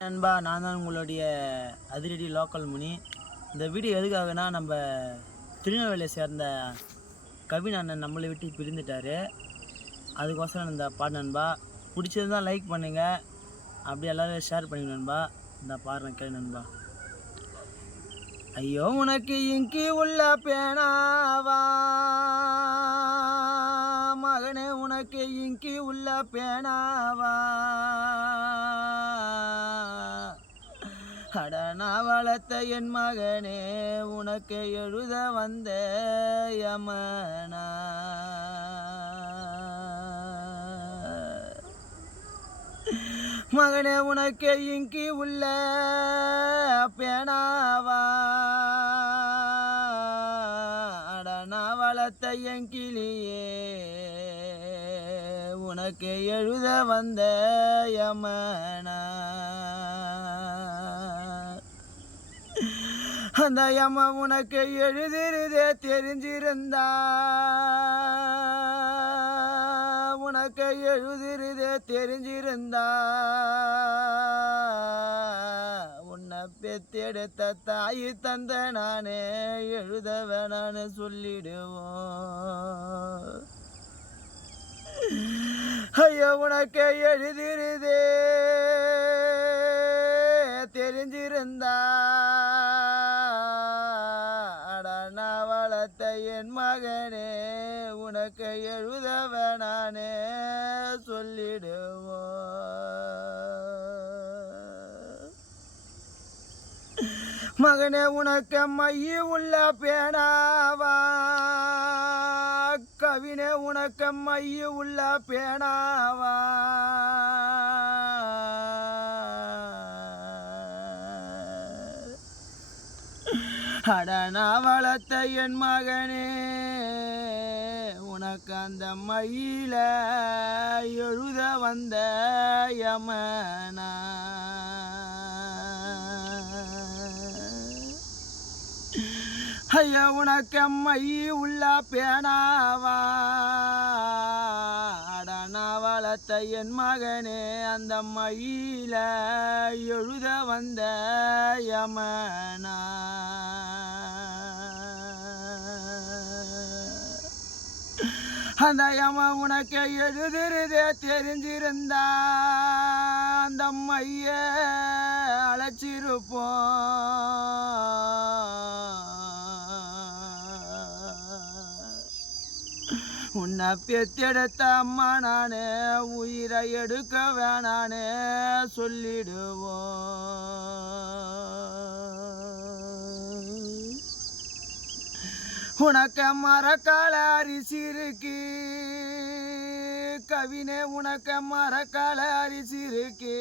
நண்பா, நான் தான் உங்களுடைய அதிரடி லோக்கல் முனி. இந்த வீடியோ எதுக்காகனா, நம்ம திருநெல்வேலியை சேர்ந்த கவின் அண்ணன் நம்மளை விட்டு பிரிந்துட்டாரு. அதுக்கோசரம் இந்த பாட்டு நண்பா. பிடிச்சிருந்தா லைக் பண்ணுங்க. அப்படியே எல்லாரும் ஷேர் பண்ணுங்க நண்பா. இந்த பாடுறேன் கேளு நண்பா. ஐயோ உனக்கு இங்கி உள்ள பேனாவா, மகனே உனக்கு இங்கி உள்ள பேனாவா, அட நான் வளர்த்த என் மகனே உனக்கு எழுத வந்த யமனா, மகனே உனக்கு இங்கி உள்ள பேனாவா, அட நான் வளர்த்த என் கிளியே உனக்கு எழுத வந்த யமனா, அந்த யம உனக்கு எழுதிருதே தெரிஞ்சிருந்தா, உனக்கு எழுதிருதே தெரிஞ்சிருந்தா, உன்னை பெத்தெடுத்த தாய் தந்த நானே எழுத வேணான்னு சொல்லிடுவோம். ஐயோ உனக்கு எழுதிருதே தெரிஞ்சிருந்தா, அட நான் வளர்த்த என் மகனே உனக்கு எழுத வேணானே சொல்லிடுவோம். மகனே உனக்கு மைய உள்ள பேனாவா, கவினே உனக்கு மைய உள்ள பேனாவா, அட நான் வளர்த்த என் மகனே உனக்கு அந்த மயில எழுத வந்த யமனா, ஐயா உனக்கு மைய உள்ள பேனாவா, அட நான் வளர்த்த என் மகனே அந்த மயில எழுத வந்த யமனா, அந்த யம உனக்கு எழுதிருதே தெரிஞ்சிருந்தா, அந்த மைய அழைச்சிருப்போம். உன்னை பெத்தெடுத்த அம்மா நானே உயிரை எடுக்க வேணானே சொல்லிடுவோம். உனக்கு மரக்கால அரிசி இருக்கு கவினே, உனக்கு மரக்கால அரிசி இருக்கு,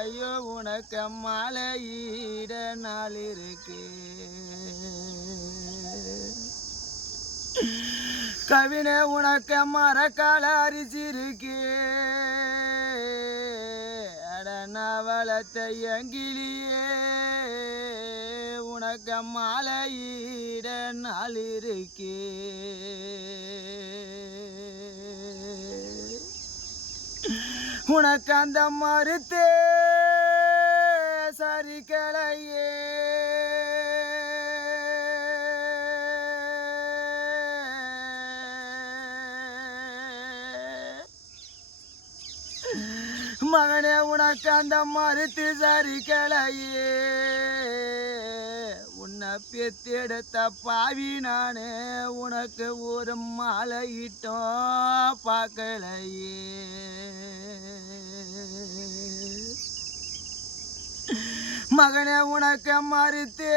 ஐயோ உனக்கு மாலையிட நாள் இருக்கு, கவினே உனக்கு மரக்கால அரிசி இருக்கு, அட நான் வளர்த்த எங்கிலியே உனக்கு மாலையிட நாள் இருக்கு, உனக்கு அந்த மறுத்தே சரிக்கலையே, மகனே உனக்கு அந்த மறுத்து சரிக்கலையே, உன்னை பெத்தெடுத்த பாவி நானே உனக்கு ஒரு மாலை இட்டோம் பார்க்கலையே, மகனே உனக்கு மறுத்து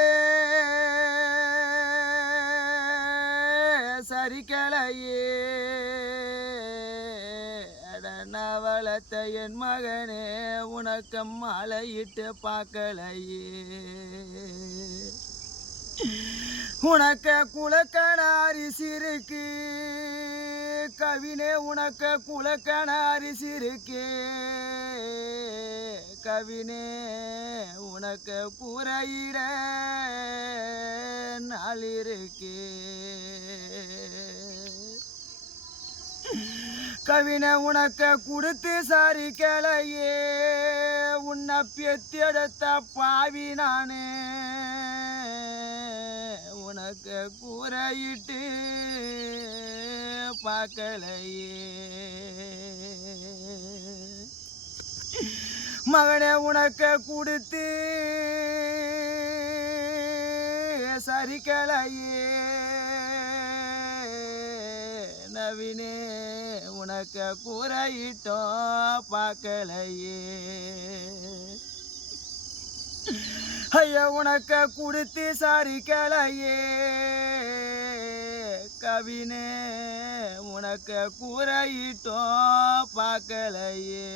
சரிக்கலையே, நான் வளர்த்த என் மகனே உனக்கு மாலையிட்டு பார்க்கலையே, உனக்கு குலக்கண அரிசி இருக்கு கவினே, உனக்கு குலக்கண அரிசி இருக்கு, கவினே உனக்கு கூரையிட நாள் இருக்கு, கவினை உனக்கு கொடுத்து சரிக்கலையே உன்னை பெத்தெடுத்த பாவி நானே உனக்கு கூரையிட்டு பார்க்கலையே மகனே உனக்கு கொடுத்து சரிக்கலையே நவீனே உனக்கு கூரையிட்டோம் பார்க்கலையே ஐயா உனக்கு கொடுத்து சரிக்கலையே கவினே உனக்கு கூரையிட்டோம் பார்க்கலையே